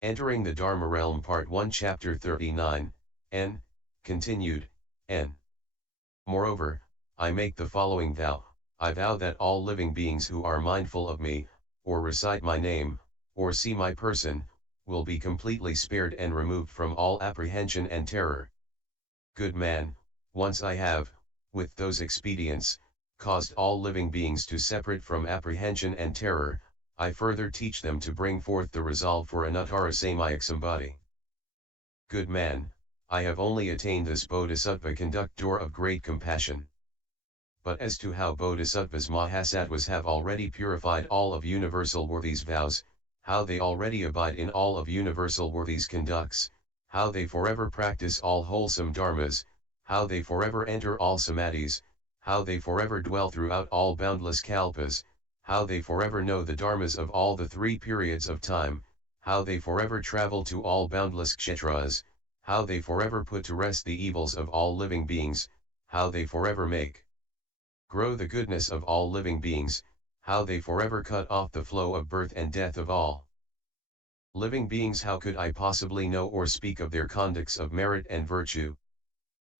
Entering the Dharma Realm Part 1 Chapter 39, N. Continued, N. Moreover, I make the following vow, I vow that all living beings who are mindful of me, or recite my name, or see my person, will be completely spared and removed from all apprehension and terror. Good man, once I have, with those expedients, caused all living beings to separate from apprehension and terror, I further teach them to bring forth the resolve for anuttara samaya sambodhi. Good man, I have only attained this bodhisattva conduct door of great compassion. But as to how bodhisattvas mahasattvas have already purified all of universal worthies vows, how they already abide in all of universal worthies conducts, how they forever practice all wholesome dharmas, how they forever enter all samadhis, how they forever dwell throughout all boundless kalpas, how they forever know the dharmas of all the three periods of time, how they forever travel to all boundless kshetras, how they forever put to rest the evils of all living beings, how they forever make grow the goodness of all living beings, how they forever cut off the flow of birth and death of all living beings. How could I possibly know or speak of their conducts of merit and virtue?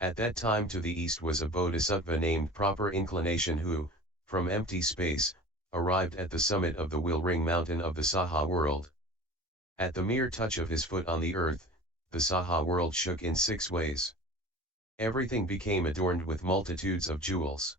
At that time to the east was a bodhisattva named Proper Inclination who, from empty space, arrived at the summit of the wheel ring mountain of the Saha world. At the mere touch of his foot on the earth, the Saha world shook in 6 ways. Everything became adorned with multitudes of jewels.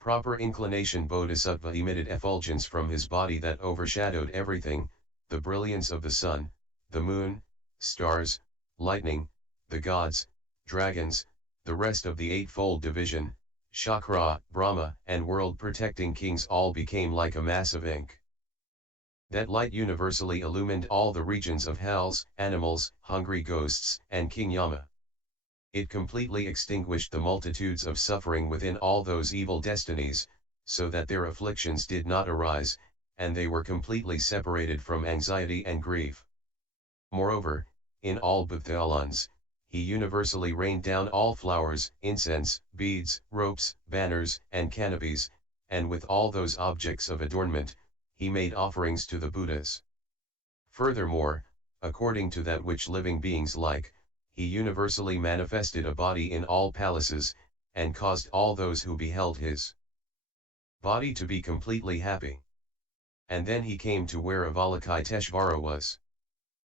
Proper Inclination Bodhisattva emitted effulgence from his body that overshadowed everything, the brilliance of the sun, the moon, stars, lightning, the gods, dragons, the rest of the eightfold division, Chakra, Brahma, and world-protecting kings all became like a mass of ink. That light universally illumined all the regions of hells, animals, hungry ghosts, and King Yama. It completely extinguished the multitudes of suffering within all those evil destinies, so that their afflictions did not arise, and they were completely separated from anxiety and grief. Moreover, in all Buddha-dharmas, he universally rained down all flowers, incense, beads, ropes, banners, and canopies, and with all those objects of adornment, he made offerings to the Buddhas. Furthermore, according to that which living beings like, he universally manifested a body in all palaces, and caused all those who beheld his body to be completely happy. And then he came to where Avalokiteshvara was.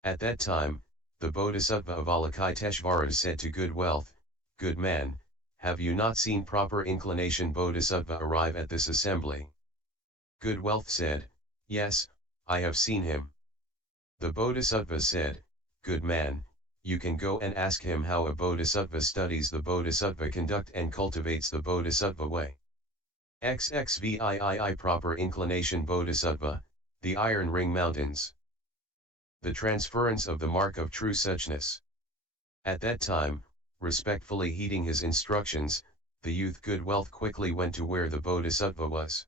At that time, the Bodhisattva Avalokiteshvara said to Good Wealth, Good man, have you not seen Proper Inclination Bodhisattva arrive at this assembly? Good Wealth said, Yes, I have seen him. The Bodhisattva said, Good man, you can go and ask him how a Bodhisattva studies the Bodhisattva conduct and cultivates the Bodhisattva way. XXVIII Proper Inclination Bodhisattva, the Iron Ring Mountains. The transference of the mark of true suchness. At that time, respectfully heeding his instructions, the youth Good Wealth quickly went to where the Bodhisattva was.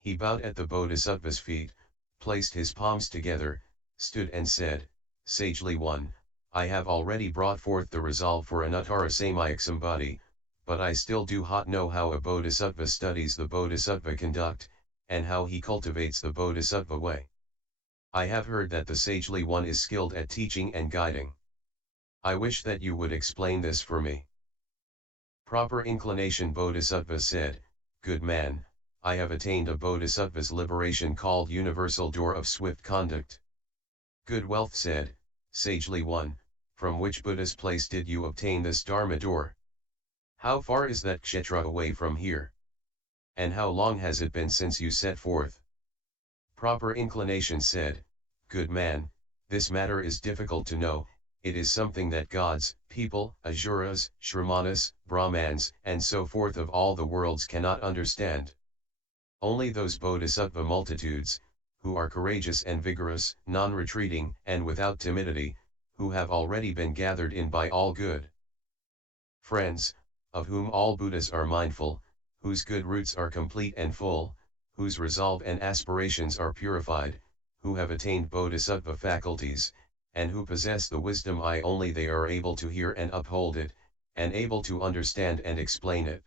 He bowed at the Bodhisattva's feet, placed his palms together, stood and said, Sagely One, I have already brought forth the resolve for anuttara samaya sambodhi, but I still do not know how a Bodhisattva studies the Bodhisattva conduct, and how he cultivates the Bodhisattva way. I have heard that the Sagely One is skilled at teaching and guiding. I wish that you would explain this for me. Proper Inclination Bodhisattva said, Good man, I have attained a Bodhisattva's liberation called Universal Door of Swift Conduct. Good Wealth said, Sagely One, from which Buddha's place did you obtain this Dharma door? How far is that kshetra away from here? And how long has it been since you set forth? Proper Inclination said, Good man, this matter is difficult to know, it is something that gods, people, asuras, shramanas, brahmans, and so forth of all the worlds cannot understand. Only those bodhisattva multitudes, who are courageous and vigorous, non-retreating, and without timidity, who have already been gathered in by all good friends, of whom all Buddhas are mindful, whose good roots are complete and full, whose resolve and aspirations are purified, who have attained bodhisattva faculties, and who possess the wisdom only they are able to hear and uphold it, and able to understand and explain it.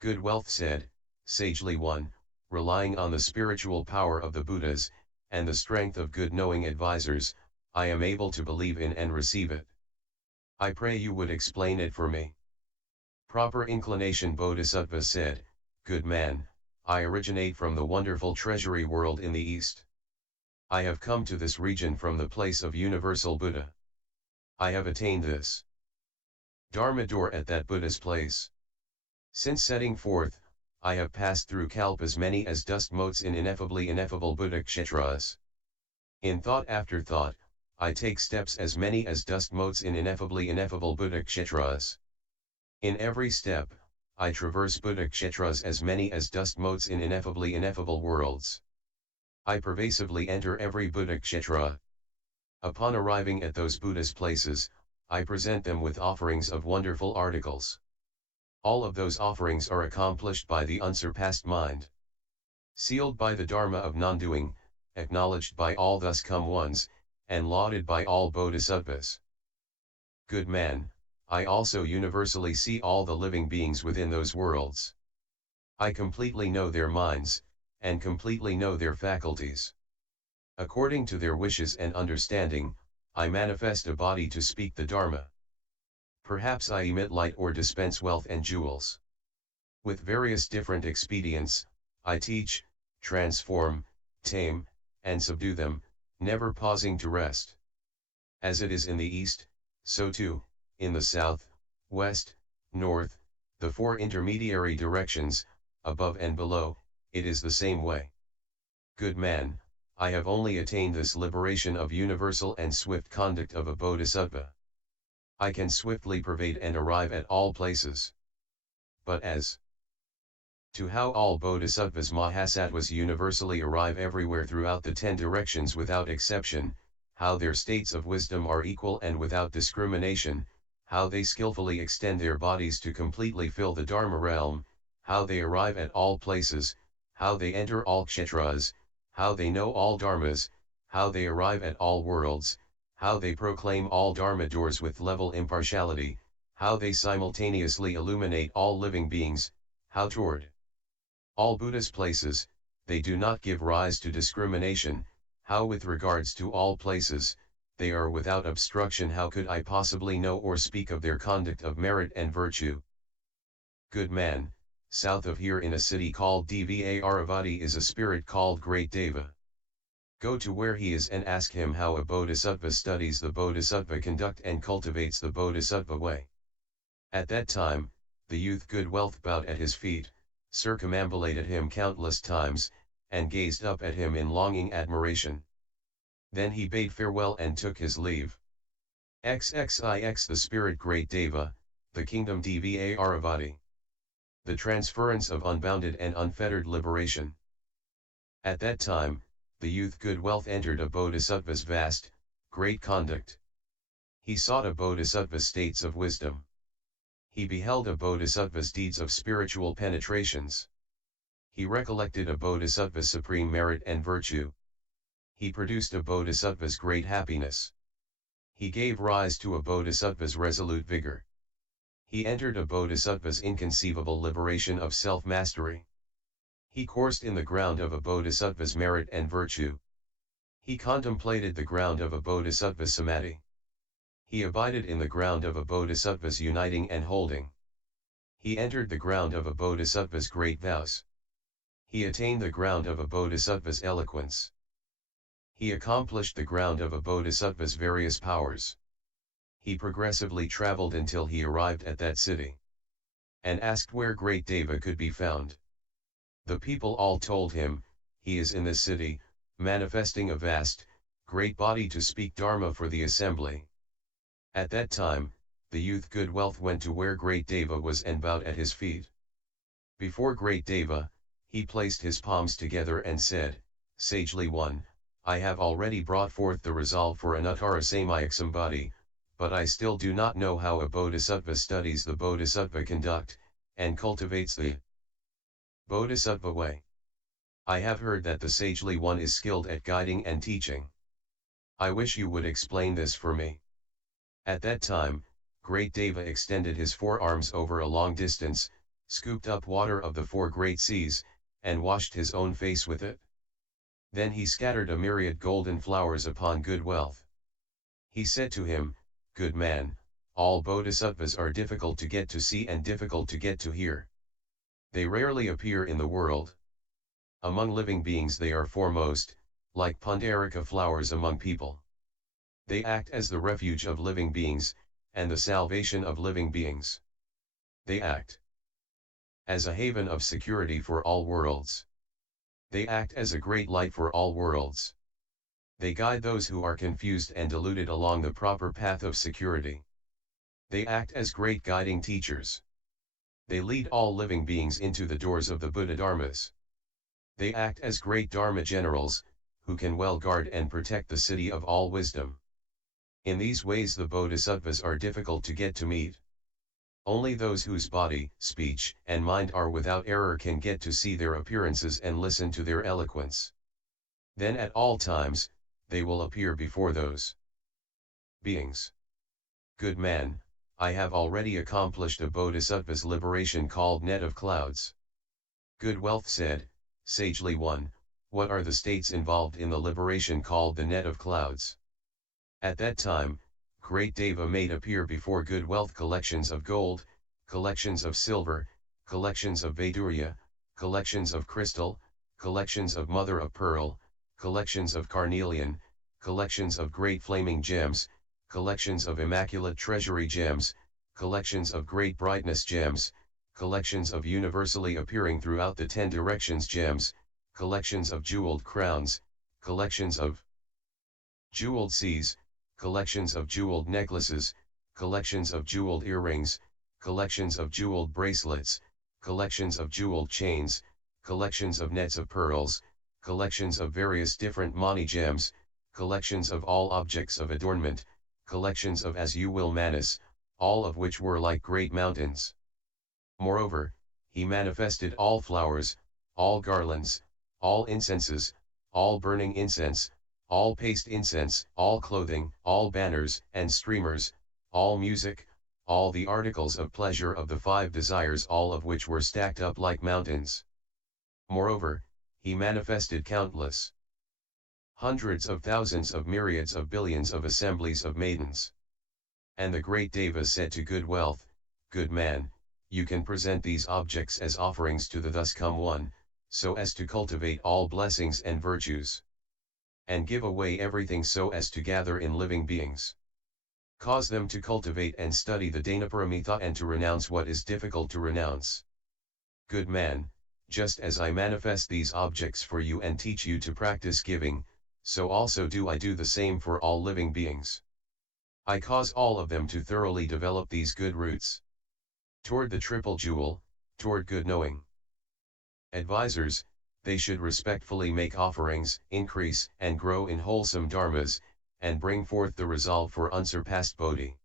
Good Wealth said, Sagely One, relying on the spiritual power of the Buddhas, and the strength of good knowing advisors, I am able to believe in and receive it. I pray you would explain it for me. Proper inclination. Bodhisattva said, Good man, I originate from the wonderful treasury world in the east. I have come to this region from the place of universal Buddha. I have attained this Dharma door at that Buddha's place. Since setting forth, I have passed through kalpas many as dust motes in ineffably ineffable Buddha kshetras. In thought after thought, I take steps as many as dust motes in ineffably ineffable Buddha kshetras. In every step, I traverse Buddha kshetras as many as dust motes in ineffably ineffable worlds. I pervasively enter every Buddha kshetra. Upon arriving at those Buddha's places, I present them with offerings of wonderful articles. All of those offerings are accomplished by the unsurpassed mind. Sealed by the Dharma of non-doing, acknowledged by all thus come ones, and lauded by all Bodhisattvas. Good man, I also universally see all the living beings within those worlds. I completely know their minds, and completely know their faculties. According to their wishes and understanding, I manifest a body to speak the Dharma. Perhaps I emit light or dispense wealth and jewels. With various different expedients, I teach, transform, tame, and subdue them, never pausing to rest. As it is in the east, so too, in the south, west, north, the four intermediary directions, above and below, it is the same way. Good man, I have only attained this liberation of universal and swift conduct of a bodhisattva. I can swiftly pervade and arrive at all places. But as to how all bodhisattvas mahasattvas universally arrive everywhere throughout the 10 directions without exception, how their states of wisdom are equal and without discrimination, how they skillfully extend their bodies to completely fill the Dharma realm, how they arrive at all places, how they enter all kshetras, how they know all dharmas, how they arrive at all worlds, how they proclaim all Dharma doors with level impartiality, how they simultaneously illuminate all living beings, how toward all Buddha's places, they do not give rise to discrimination, how with regards to all places, they are without obstruction. How could I possibly know or speak of their conduct of merit and virtue? Good man, south of here in a city called Dvaravati is a spirit called Great Deva. Go to where he is and ask him how a bodhisattva studies the bodhisattva conduct and cultivates the bodhisattva way. At that time, the youth Good Wealth bowed at his feet, circumambulated him countless times, and gazed up at him in longing admiration. Then he bade farewell and took his leave. XXIX The spirit Great Deva, the kingdom Dvaravati. The transference of unbounded and unfettered liberation. At that time, the youth Good Wealth entered a bodhisattva's vast, great conduct. He sought a bodhisattva's states of wisdom. He beheld a bodhisattva's deeds of spiritual penetrations. He recollected a bodhisattva's supreme merit and virtue. He produced a bodhisattva's great happiness. He gave rise to a bodhisattva's resolute vigor. He entered a bodhisattva's inconceivable liberation of self-mastery. He coursed in the ground of a bodhisattva's merit and virtue. He contemplated the ground of a bodhisattva's samadhi. He abided in the ground of a bodhisattva's uniting and holding. He entered the ground of a bodhisattva's great vows. He attained the ground of a bodhisattva's eloquence. He accomplished the ground of a bodhisattva's various powers. He progressively traveled until he arrived at that city, and asked where Great Deva could be found. The people all told him, he is in this city, manifesting a vast, great body to speak Dharma for the assembly. At that time, the youth Good Wealth went to where Great Deva was and bowed at his feet. Before Great Deva, he placed his palms together and said, Sagely One, I have already brought forth the resolve for Anuttara Samyaksambodhi, but I still do not know how a bodhisattva studies the bodhisattva conduct, and cultivates the bodhisattva way. I have heard that the Sagely One is skilled at guiding and teaching. I wish you would explain this for me. At that time, Great Deva extended his forearms over a long distance, scooped up water of the 4 great seas, and washed his own face with it. Then he scattered a myriad golden flowers upon Good Wealth. He said to him, "Good man, all bodhisattvas are difficult to get to see and difficult to get to hear. They rarely appear in the world. Among living beings they are foremost, like pundarika flowers among people. They act as the refuge of living beings, and the salvation of living beings. They act as a haven of security for all worlds. They act as a great light for all worlds. They guide those who are confused and deluded along the proper path of security. They act as great guiding teachers. They lead all living beings into the doors of the Buddha-dharmas. They act as great Dharma generals, who can well guard and protect the city of all wisdom. In these ways the bodhisattvas are difficult to get to meet. Only those whose body, speech, and mind are without error can get to see their appearances and listen to their eloquence. Then at all times, they will appear before those beings. Good man, I have already accomplished a bodhisattva's liberation called net of clouds. Good Wealth said, sagely one, what are the states involved in the liberation called the net of clouds? At that time, great Deva made appear before Good Wealth collections of gold, collections of silver, collections of Vaidurya, collections of crystal, collections of mother of pearl, collections of carnelian, collections of great flaming gems, collections of immaculate treasury gems, collections of great brightness gems, collections of universally appearing throughout the 10 directions gems, collections of jeweled crowns, collections of jeweled seas, collections of jeweled necklaces, collections of jeweled earrings, collections of jeweled bracelets, collections of jeweled chains, collections of nets of pearls, collections of various different mani gems, collections of all objects of adornment, collections of as you will manas, all of which were like great mountains. Moreover, he manifested all flowers, all garlands, all incenses, all burning incense, all paste incense, all clothing, all banners and streamers, all music, all the articles of pleasure of the 5 desires, all of which were stacked up like mountains. Moreover, he manifested countless hundreds of thousands of myriads of billions of assemblies of maidens. And the great Deva said to Good Wealth, good man, you can present these objects as offerings to the thus come one, so as to cultivate all blessings and virtues. And give away everything so as to gather in living beings. Cause them to cultivate and study the Danaparamita and to renounce what is difficult to renounce. Good man, just as I manifest these objects for you and teach you to practice giving, so also do I do the same for all living beings. I cause all of them to thoroughly develop these good roots toward the triple jewel, toward good knowing. Advisors, they should respectfully make offerings, increase and grow in wholesome dharmas, and bring forth the resolve for unsurpassed bodhi.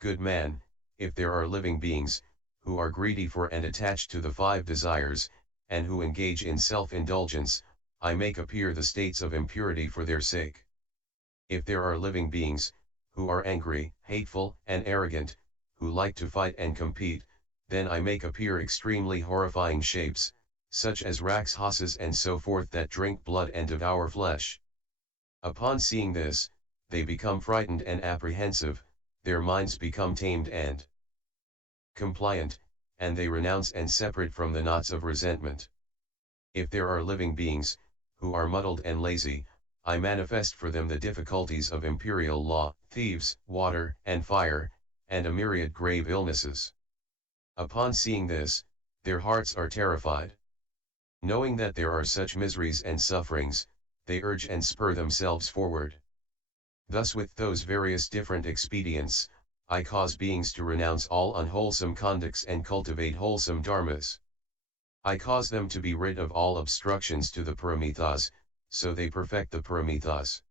Good man, if there are living beings, who are greedy for and attached to the 5 desires, and who engage in self-indulgence, I make appear the states of impurity for their sake. If there are living beings, who are angry, hateful, and arrogant, who like to fight and compete, then I make appear extremely horrifying shapes, such as Rakshasas and so forth that drink blood and devour flesh. Upon seeing this, they become frightened and apprehensive, their minds become tamed and compliant, and they renounce and separate from the knots of resentment. If there are living beings, who are muddled and lazy, I manifest for them the difficulties of imperial law, thieves, water and fire, and a myriad grave illnesses. Upon seeing this, their hearts are terrified. Knowing that there are such miseries and sufferings, they urge and spur themselves forward. Thus with those various different expedients, I cause beings to renounce all unwholesome conducts and cultivate wholesome dharmas. I cause them to be rid of all obstructions to the paramithas, so they perfect the paramithas.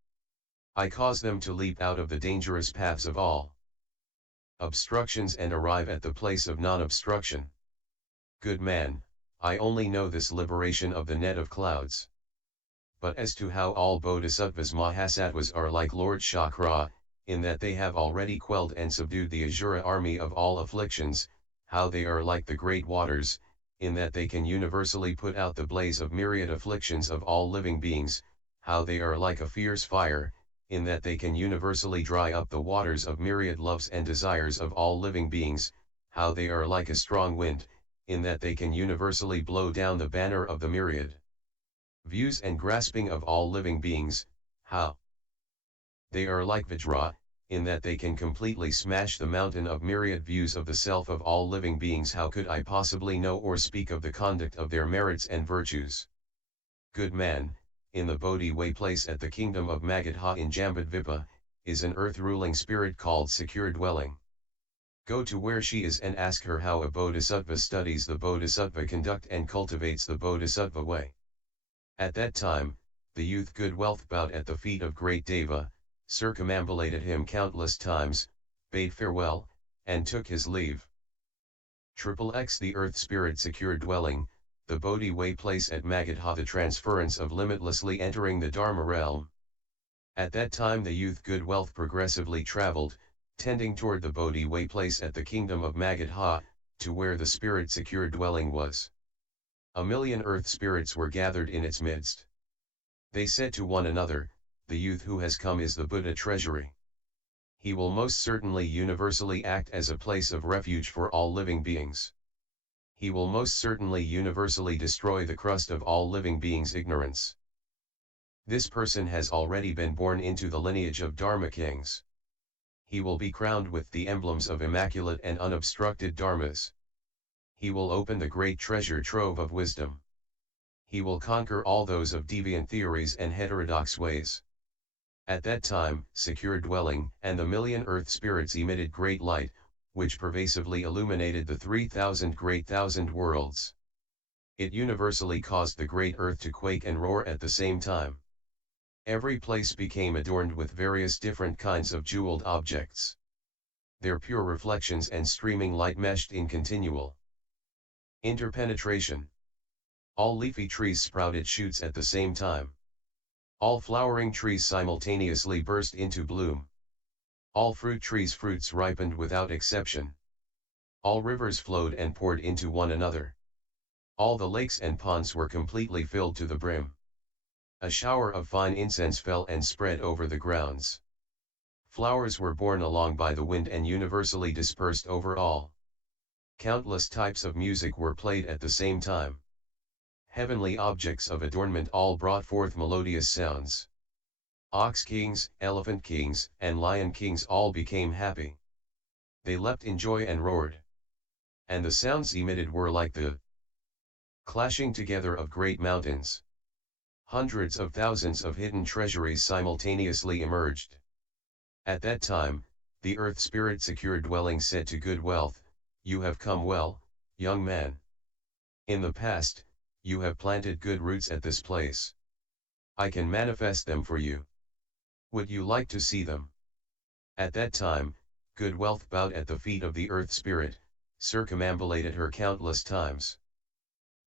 I cause them to leap out of the dangerous paths of all obstructions and arrive at the place of non-obstruction. Good man, I only know this liberation of the net of clouds. But as to how all bodhisattvas mahasattvas are like Lord Chakra, in that they have already quelled and subdued the Asura army of all afflictions, how they are like the great waters, in that they can universally put out the blaze of myriad afflictions of all living beings, how they are like a fierce fire, in that they can universally dry up the waters of myriad loves and desires of all living beings, how they are like a strong wind, in that they can universally blow down the banner of the myriad views and grasping of all living beings, how they are like Vajra, in that they can completely smash the mountain of myriad views of the self of all living beings. How could I possibly know or speak of the conduct of their merits and virtues? Good man, in the Bodhi way place at the kingdom of Magadha in Jambudvipa, is an earth-ruling spirit called Secure Dwelling. Go to where she is and ask her how a Bodhisattva studies the Bodhisattva conduct and cultivates the Bodhisattva way. At that time, the youth Good Wealth bowed at the feet of great Deva, circumambulated him countless times, bade farewell, and took his leave. XXX The Earth Spirit Secure Dwelling, the Bodhi way place at Magadha, the transference of limitlessly entering the Dharma realm. At that time the youth Good Wealth progressively traveled, tending toward the Bodhi way place at the kingdom of Magadha, to where the spirit secure dwelling was. 1,000,000 earth spirits were gathered in its midst. They said to one another, the youth who has come is the Buddha treasury. He will most certainly universally act as a place of refuge for all living beings. He will most certainly universally destroy the crust of all living beings' ignorance. This person has already been born into the lineage of Dharma kings. He will be crowned with the emblems of immaculate and unobstructed dharmas. He will open the great treasure trove of wisdom. He will conquer all those of deviant theories and heterodox ways. At that time, Secure Dwelling and the 1,000,000 earth spirits emitted great light, which pervasively illuminated the 3,000 great thousand worlds. It universally caused the great earth to quake and roar at the same time. Every place became adorned with various different kinds of jeweled objects. Their pure reflections and streaming light meshed in continual interpenetration. All leafy trees sprouted shoots at the same time. All flowering trees simultaneously burst into bloom. All fruit trees' fruits ripened without exception. All rivers flowed and poured into one another. All the lakes and ponds were completely filled to the brim. A shower of fine incense fell and spread over the grounds. Flowers were borne along by the wind and universally dispersed over all. Countless types of music were played at the same time. Heavenly objects of adornment all brought forth melodious sounds. Ox kings, elephant kings, and lion kings all became happy. They leapt in joy and roared. And the sounds emitted were like the clashing together of great mountains. Hundreds of thousands of hidden treasuries simultaneously emerged. At that time, the earth spirit secure dwelling said to Good Wealth, "You have come well, young man. In the past, you have planted good roots at this place. I can manifest them for you. Would you like to see them?" At that time, Good Wealth bowed at the feet of the earth spirit, circumambulated her countless times.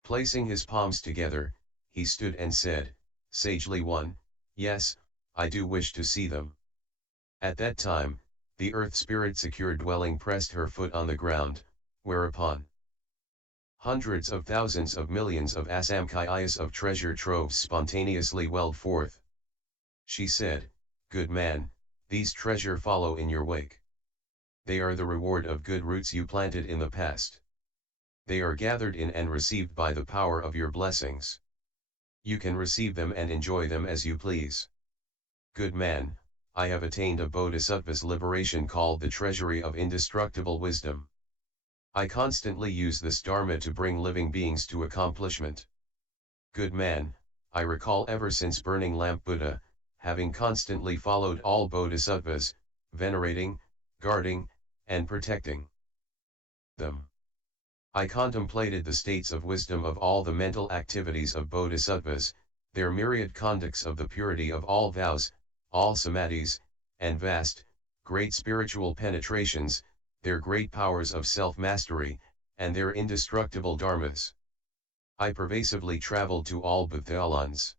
Placing his palms together, he stood and said, sagely one, "Yes, I do wish to see them." At that time, the earth spirit secure dwelling pressed her foot on the ground, whereupon hundreds of thousands of millions of asamkhayas of treasure troves spontaneously welled forth. She said, "Good man, these treasure follow in your wake. They are the reward of good roots you planted in the past. They are gathered in and received by the power of your blessings. You can receive them and enjoy them as you please. Good man, I have attained a Bodhisattva's liberation called the treasury of indestructible wisdom. I constantly use this Dharma to bring living beings to accomplishment. Good man, I recall ever since Burning Lamp Buddha, having constantly followed all Bodhisattvas, venerating, guarding, and protecting them. I contemplated the states of wisdom of all the mental activities of Bodhisattvas, their myriad conducts of the purity of all vows, all samadhis, and vast, great spiritual penetrations, their great powers of self-mastery, and their indestructible dharmas. I pervasively traveled to all Buddha-lands.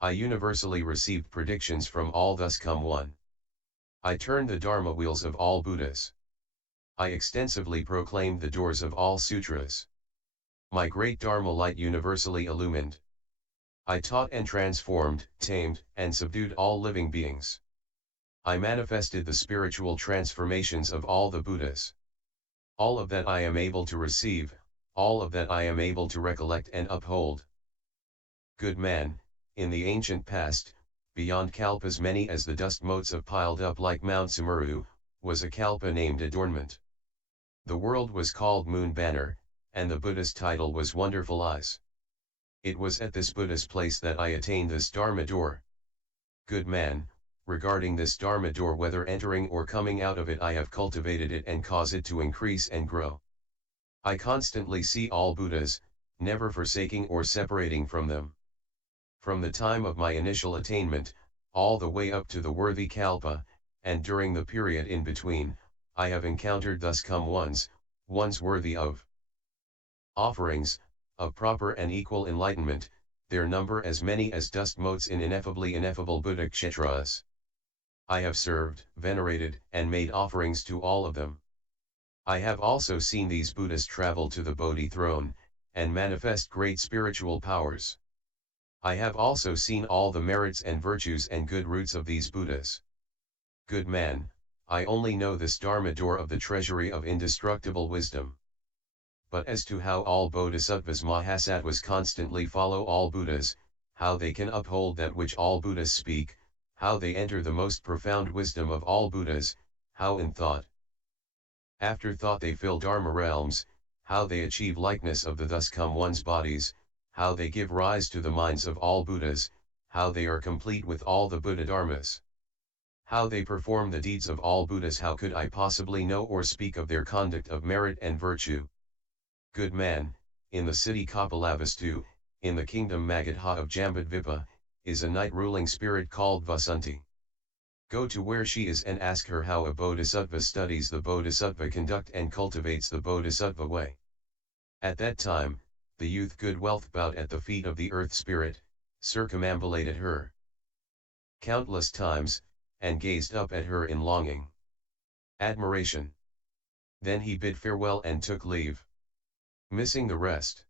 I universally received predictions from all thus come one. I turned the Dharma wheels of all Buddhas. I extensively proclaimed the doors of all sutras. My great Dharma light universally illumined. I taught and transformed, tamed, and subdued all living beings. I manifested the spiritual transformations of all the Buddhas. All of that I am able to receive, all of that I am able to recollect and uphold. Good man, in the ancient past, beyond kalpas many as the dust motes of piled up like Mount Sumeru, was a kalpa named Adornment. The world was called Moon Banner, and the Buddha's title was Wonderful Eyes. It was at this Buddha's place that I attained this Dharma door. Good man, regarding this Dharma door, whether entering or coming out of it, I have cultivated it and caused it to increase and grow. I constantly see all Buddhas, never forsaking or separating from them. From the time of my initial attainment, all the way up to the worthy kalpa, and during the period in between, I have encountered thus come ones worthy of offerings, of proper and equal enlightenment, their number as many as dust motes in ineffably ineffable Buddha kshetras. I have served, venerated, and made offerings to all of them. I have also seen these Buddhas travel to the Bodhi throne, and manifest great spiritual powers. I have also seen all the merits and virtues and good roots of these Buddhas. Good man, I only know this Dharma door of the treasury of indestructible wisdom. But as to how all Bodhisattvas Mahasattvas constantly follow all Buddhas, how they can uphold that which all Buddhas speak, how they enter the most profound wisdom of all Buddhas, how in thought after thought they fill Dharma realms, how they achieve likeness of the thus come one's bodies, how they give rise to the minds of all Buddhas, how they are complete with all the Buddha-dharmas. How they perform the deeds of all Buddhas, how could I possibly know or speak of their conduct of merit and virtue? Good man, in the city Kapilavastu, in the kingdom Magadha of Jambudvipa, is a night ruling spirit called Vasanti. Go to where she is and ask her how a Bodhisattva studies the Bodhisattva conduct and cultivates the Bodhisattva way. At that time, the youth Good Wealth bowed at the feet of the earth spirit, circumambulated her countless times, and gazed up at her in longing admiration. Then he bid farewell and took leave. Missing the rest.